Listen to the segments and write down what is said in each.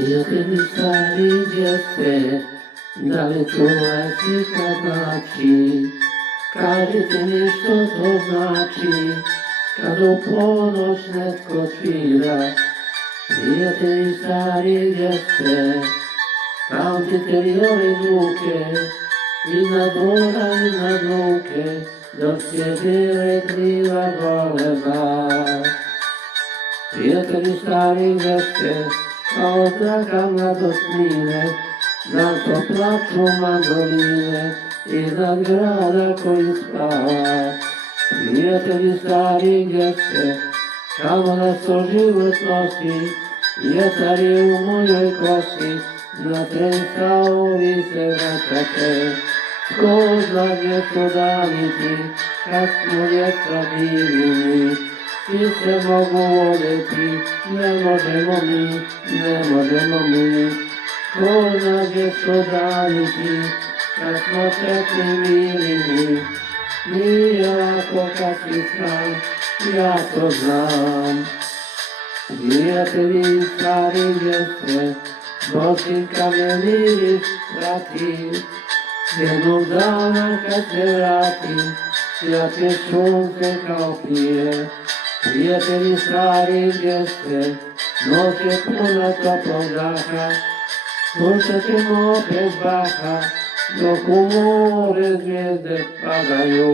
Приятелі старі дєси, дали чулася кадачі. Кажете mi što to znači, kad u ponoć netko svira. Prijatelji stari jeste, pamtite li ove zvuke, iznad mora, iznad luke, dok se bile kriva goleba. Prijatelji stari jeste, kao zraka mladost mine, nam to plaču mandoline, iznad grada koji spava. Prijatelji stari jeste, kamo nas to život nosi, vjetar je u mojoj kosi, na tren stavovi se vraćate. Ko zna gdje su dani ti, kad smo djeca bili mi, svi se mogu voljeti, ne možemo mi, ne možemo mi. Ko zna gdje su dani ti, kad smo sretni bili mi, nije lako kad si sam, ja to znam. Prijatelji stari jeste, bosi kameni vrati, jednog dana kad se vrati, sjaće sunce kao prije. Prijatelji stari jeste, noć je puna toplog daha, slušat ćemo opet Baha, dok u more zvijezde padaju.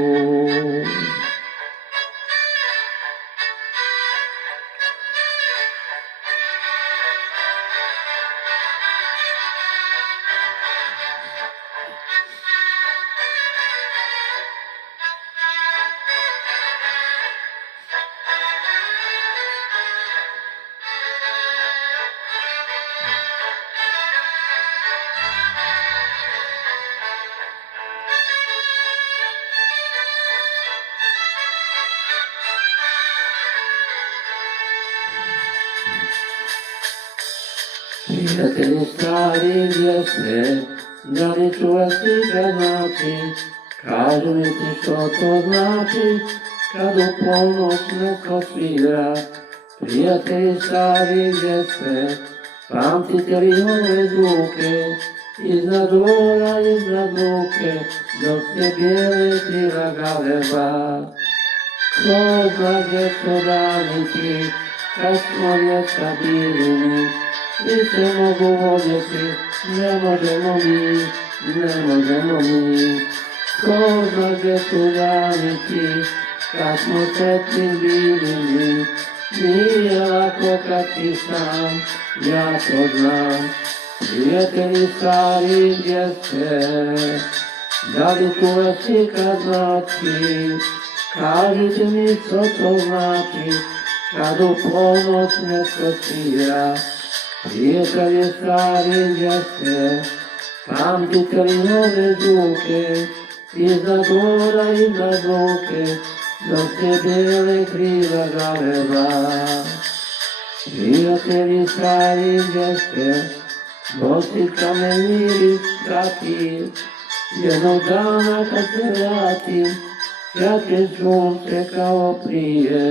Prijatelji stari jeste, da li čuvati kad znači, kažu mi ti što to znači, kad u ponoć netko svira. Prijatelji stari jeste, pamtite li ove zvuke, iznad dvora, iznad luke, dok se bijele krila galeba. Ko zna gdje su dani ti, kad smo djeca bili mi, svi se mogu voljeti, ne možemo mi, ne možemo mi. Ko zna gdje su dani ti, kad smo sretni bili mi, nije lako kad si sam, ja to znam. Prijatelji stari jeste, da li čuvati kad znači, kažite mi što to znači, kad u ponoć netko svira. Prijatelji stari jeste, pamtite li ove zvuke, iznad gora, iznad luke, dok se bijele krila galeba. Prijatelji stari jeste, bosi kameni vrati, jednog dana kad se vratim, sjaće sunce kao prije.